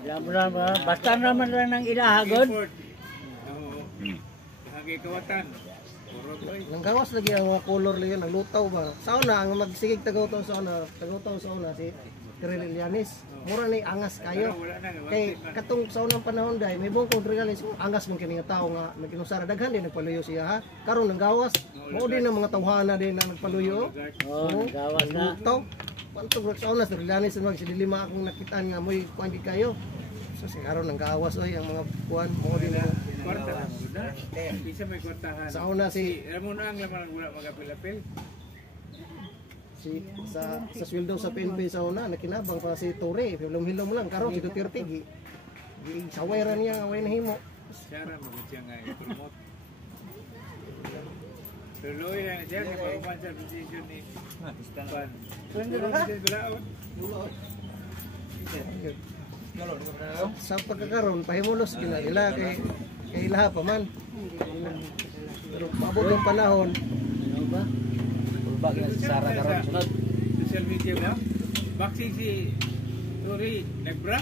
Basta naman lang ng ilahagod. Kawatan. Nang gawas lagi ang mga color lagi ang lutaw ba. Sauna ang magsigig tagaw-taw sauna si Tiril Ilianis. Mura ni angas kayo. Kay katong saunang panahon day may bungkod regalis angas man kini nga tawo nga naginusara daghan din nagpaluyo siya ha. Karon nang gawas mao din ang mga tawhana din na nagpaluyo. Gawas na. Lutaw. Pantog sauna si Ilianis mag sililima akong nakitaan nga moy kuan gid kayo. So karon nang gawas oy ang mga kuan mao din ang Kwarta lang muna. Bisa may kwartahan. sa una si Ramon ang laman ang wala magapil-apil. sa sweldo sa PNP sa una nakinabang pa si Torre hilom-hilom lang karon si Duterte gi saweran niya way nahimo Siya ra magsiya nga i-promote. Tuloy lang siya kay pagkuman sa position ni Pan. Pwede ba siya bilaon? sa pagkakaroon pahimulos gina nila kay ilaha pa man pero paabot ang panahon Ulbag yan si Sara karon sunod. Social media ba? Vaccine si Tori nagbra?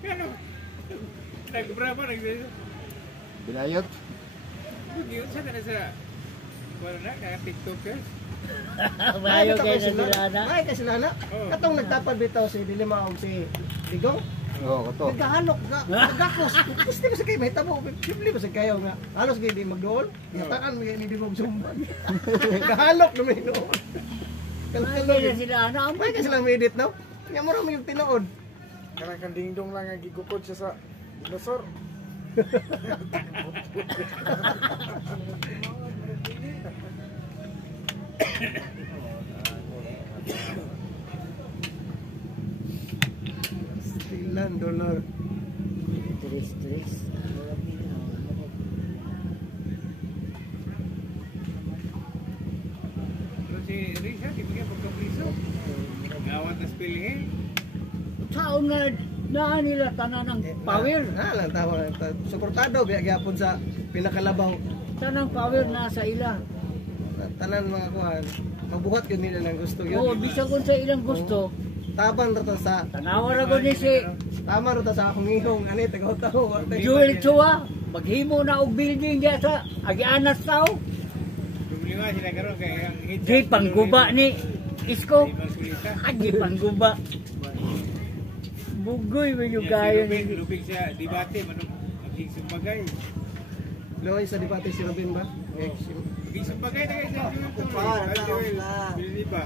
Kano? Nagbra ba? Binayot. Yun sa na sa wala na TikTokers. Mayo kay sila na. ay kasi lana katong nagtapad bitaw si Dilimaog si Digong Oo, kato. nagkahanok nagakos gusto ba sa kayo may tabo simple ba sa kayo nga halos gidi magdoon yataan mo ni Digong sumban nagkahanok naman noon Mayo na sila na. may kasi lang medit no nga mo yung tinuod Kanang kandingdong lang ang gigukod siya sa dinosaur. Ilan dolar Tres. Pero si Richard, ibigay pagkapriso. Gawat na spilhin. Taon na nila tanan ng power. lang tawa suportado biya gyapon sa pinakalabaw Tanang power na sa ila. tanan mga kuhan mabuhat yun nila ng gusto yun Oo, bisa kung sa ilang gusto. taban rata sa Tanawa ra gud ni si tama rata sa akong ihong ani tagaw-taw Joel Chua. Maghimo na og building diya sa Agianas tao. Dumilinga sila karon kay ang hit. Di pangguba ni Isko. Di magsulita. Di pangguba. Bugoy ba yung gaya ni Lubig siya, debate, maging sumbagay. Loy sa debate si Robin ba Maging sumbagay na kayo sa Joel. Bilili ba?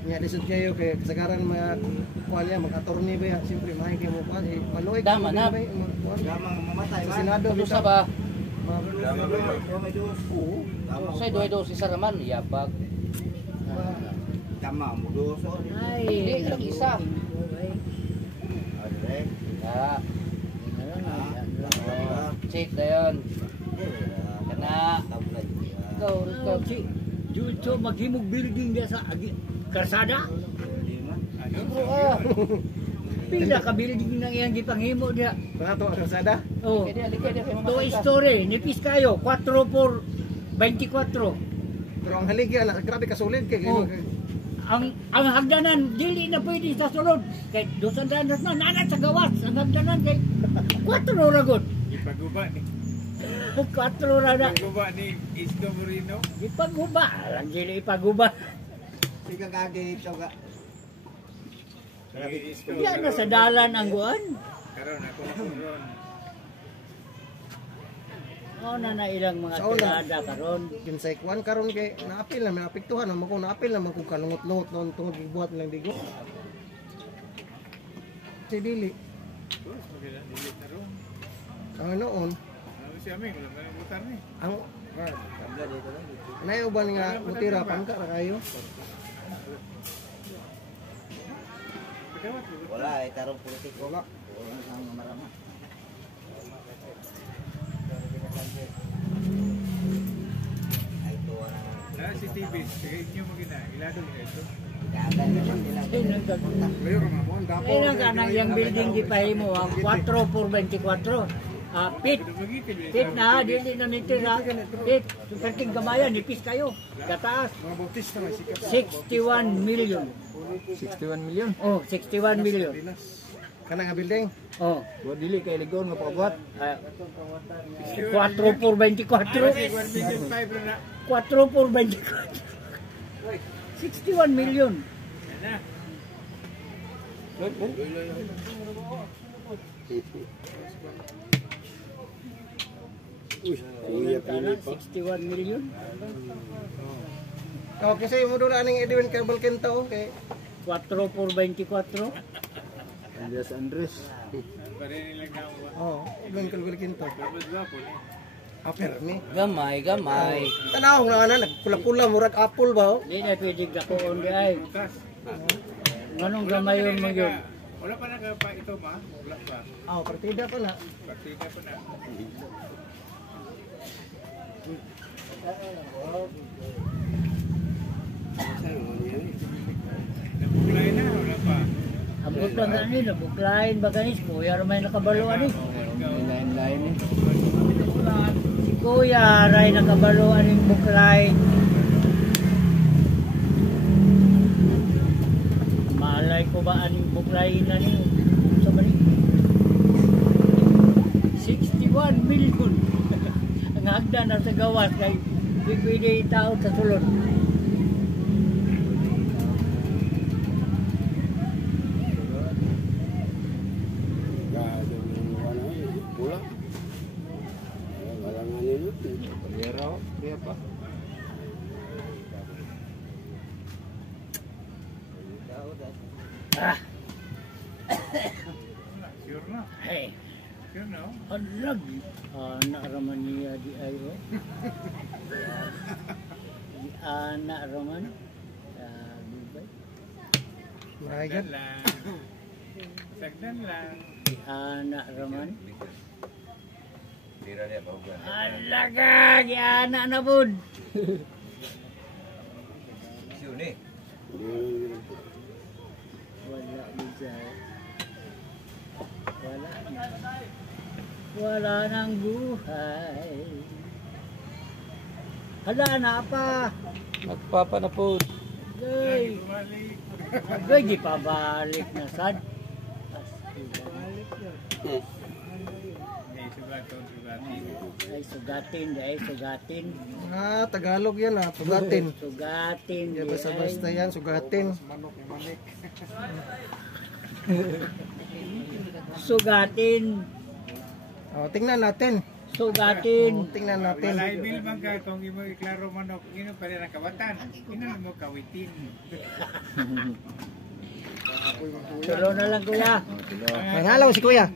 nga lisod kayo kay kasagaran mga kuhan niya mag-attorney ba yan siyempre mahay kayo mo kuhan maluig Tama na. gamang mamatay sa Senado Sa ba? oo Sa do si Saraman yabag. Tama mo doso. Ay, hindi lang isa. Ya. Check na yun. Kana. Ikaw, Chi. Julcho, maghimog building niya sa Karsada. Pila ka building na iyang gipanghimo niya. Panato ang kasada Oh. To story, nipis kayo, 4 por 24. pero ang haligi anak grabe kasulid kay Oh. Ang hagdanan dili na pwede sa sulod kay 200 na nanat sa gawas ang hagdanan kay 4 ra gud. Ipaguba ni. 4 ra na. Ipaguba ni Isko Moreno. Ipaguba, lang dili ipaguba. Sige kagay siya ka. Isko. Yan na sa dalan ang guan. Karon ako ron. Oh na ilang mga Sa una. tirada karon. kinsay kuhan karon kay naapil na apektuhan naman ko naapil naman kung kalungot-lungot noon tungod gibuhat nilang digo si dili Terus magila dili na ron. ang noon Ano si Aming, wala na butar ni. ang nayo ba nga mutira pangka ra kayo Pagkawat mo. Wala ay tarong politiko wala. Wala ang marama. Ay tuwa na. Si TV, kaya inyo magina, ilado niya ito. Ganda naman nila. Mayo ka mamon Ilang ka nang yung building gipahimo ang 4 por 24. Pit. Pit na, dili na nitira. Pit. Perting gamayan, nipis kayo. Gataas. Mga bautista nga sikat. 61 million. 61 million. Oh, 61 million. Kana nga building. Oh. Wa dili kay ligon nga pagbuhat. 4 por 24. 4 por 24. 61 million. Kaya 61 million. Oh, kasi mo doon aning Edwin Carbal Kento kay 4 por 24. Andres Andres. oh, Edwin Carbal Kento. Aper ni. Gamay, gamay. Tanaw nga ana nagpula-pula murag apple ba oh? Di na pwede dakoon di ay. Anong gamayon mo yun? Wala pa na pa ito ma? Wala pa. Oh, partida pa na. Partida pa na. Nabuklay na, wala pa. Abot lang gani, nabuklain ba ganis? Kuya ramay nakabaluan eh. Lain-lain ni. Si Kuya ray nakabaluan yung buklay. Malay ko ba aning buklay na niyo? Sa balik. 61 million. Ang hagdan na sa gawas kay di pwede itaon sa sulod. Pagero, dia pa. Ah, Sure na. hey. Sure na. Alag. Anak raman niya di ayo. Di anak raman. Dubai. Maayat. Lang. Sagdan lang. Di anak raman. Alaga, di anak na bud. Wala di dyan. Wala na. Wala nang buhay. Hala na pa. Magpapa na po. Gay. Gay, di pa balik na sad. Ay, sugatin, ay, sugatin. Ah, Tagalog yan ah, sugatin. Sugatin, Hindi di basta-basta ay. yan, sugatin. Sugatin. Oh, tingnan natin. Sugatin. Oh, tingnan natin. Wala ibil man ka kung imo iklaro manok, ino pa rin ang kabatan. Ino mo kawitin. Turo na lang kuya. Manghalaw si Kuya.